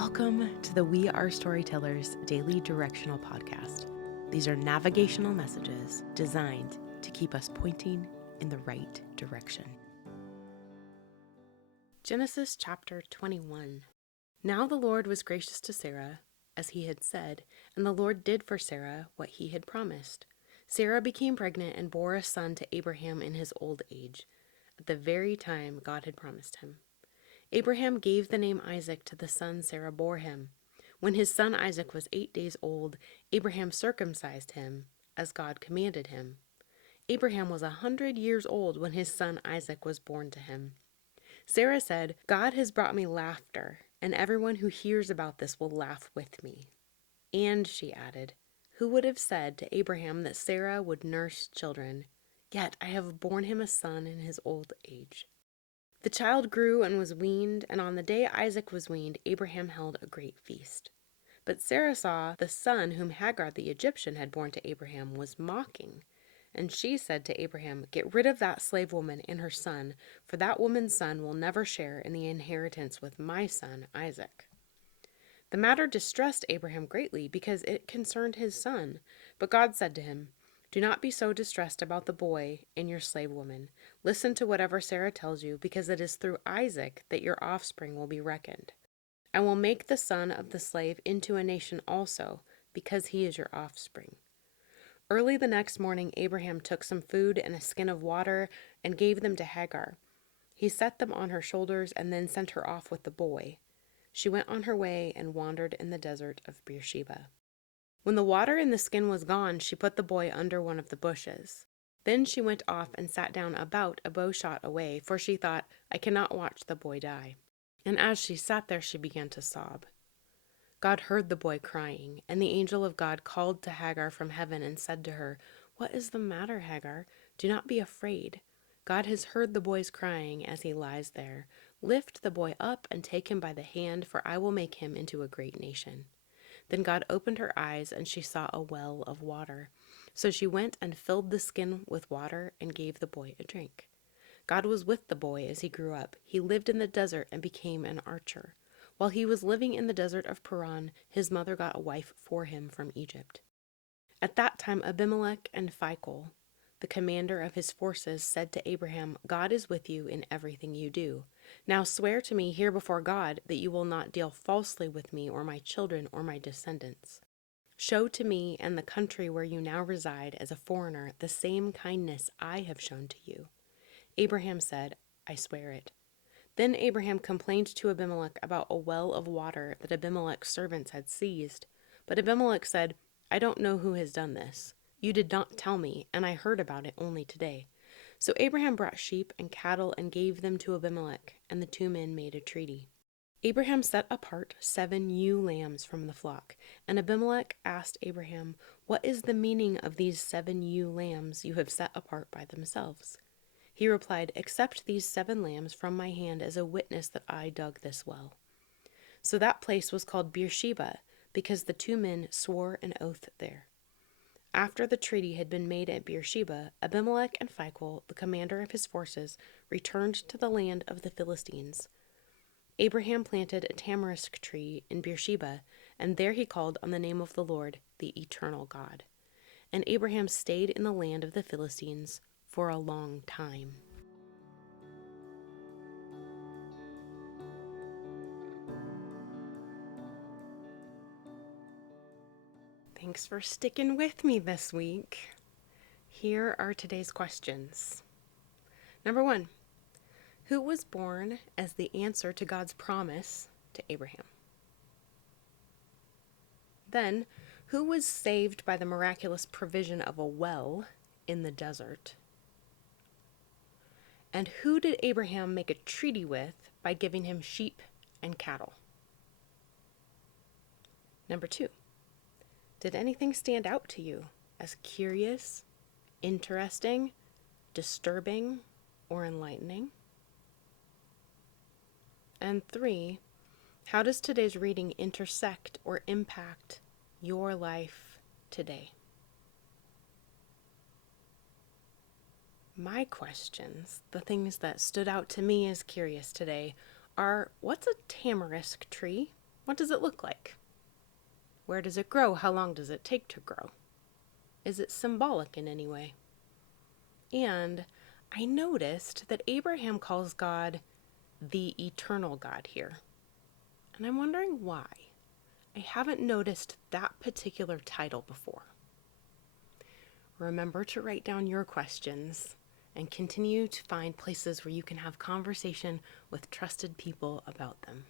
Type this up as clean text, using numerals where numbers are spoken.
Welcome to the We Are Storytellers Daily Directional Podcast. These are navigational messages designed to keep us pointing in the right direction. Genesis chapter 21. Now the Lord was gracious to Sarah, as he had said, and the Lord did for Sarah what he had promised. Sarah became pregnant and bore a son to Abraham in his old age, at the very time God had promised him. Abraham gave the name Isaac to the son Sarah bore him. When his son Isaac was 8 days old, Abraham circumcised him, as God commanded him. Abraham was 100 years old when his son Isaac was born to him. Sarah said, "God has brought me laughter, and everyone who hears about this will laugh with me." And she added, "Who would have said to Abraham that Sarah would nurse children? Yet I have borne him a son in his old age." The child grew and was weaned, and on the day Isaac was weaned, Abraham held a great feast. But Sarah saw the son whom Hagar the Egyptian had borne to Abraham was mocking. And she said to Abraham, "Get rid of that slave woman and her son, for that woman's son will never share in the inheritance with my son Isaac." The matter distressed Abraham greatly, because it concerned his son. But God said to him, "Do not be so distressed about the boy and your slave woman. Listen to whatever Sarah tells you, because it is through Isaac that your offspring will be reckoned. I will make the son of the slave into a nation also, because he is your offspring." Early the next morning, Abraham took some food and a skin of water and gave them to Hagar. He set them on her shoulders and then sent her off with the boy. She went on her way and wandered in the desert of Beersheba. When the water in the skin was gone, she put the boy under one of the bushes. Then she went off and sat down about a bow shot away, for she thought, "I cannot watch the boy die." And as she sat there, she began to sob. God heard the boy crying, and the angel of God called to Hagar from heaven and said to her, "What is the matter, Hagar? Do not be afraid. God has heard the boy's crying as he lies there. Lift the boy up and take him by the hand, for I will make him into a great nation." Then God opened her eyes, and she saw a well of water. So she went and filled the skin with water and gave the boy a drink. God was with the boy as he grew up. He lived in the desert and became an archer. While he was living in the desert of Paran, his mother got a wife for him from Egypt. At that time Abimelek and Phicol, the commander of his forces, said to Abraham, "God is with you in everything you do. Now swear to me here before God that you will not deal falsely with me or my children or my descendants. Show to me and the country where you now reside as a foreigner the same kindness I have shown to you." Abraham said, "I swear it." Then Abraham complained to Abimelek about a well of water that Abimelek's servants had seized. But Abimelek said, "I don't know who has done this. You did not tell me, and I heard about it only today." So Abraham brought sheep and cattle and gave them to Abimelek, and the two men made a treaty. Abraham set apart 7 ewe lambs from the flock, and Abimelek asked Abraham, "What is the meaning of these 7 ewe lambs you have set apart by themselves?" He replied, "Accept these 7 lambs from my hand as a witness that I dug this well." So that place was called Beersheba, because the two men swore an oath there. After the treaty had been made at Beersheba, Abimelek and Phicol, the commander of his forces, returned to the land of the Philistines. Abraham planted a tamarisk tree in Beersheba, and there he called on the name of the Lord, the eternal God. And Abraham stayed in the land of the Philistines for a long time. Thanks for sticking with me this week. Here are today's questions. Number 1, who was born as the answer to God's promise to Abraham? Then, who was saved by the miraculous provision of a well in the desert? And who did Abraham make a treaty with by giving him sheep and cattle? Number 2, did anything stand out to you as curious, interesting, disturbing, or enlightening? And 3, how does today's reading intersect or impact your life today? My questions, the things that stood out to me as curious today, are: what's a tamarisk tree? What does it look like? Where does it grow? How long does it take to grow? Is it symbolic in any way? And I noticed that Abraham calls God the eternal God here. And I'm wondering why. I haven't noticed that particular title before. Remember to write down your questions and continue to find places where you can have conversation with trusted people about them.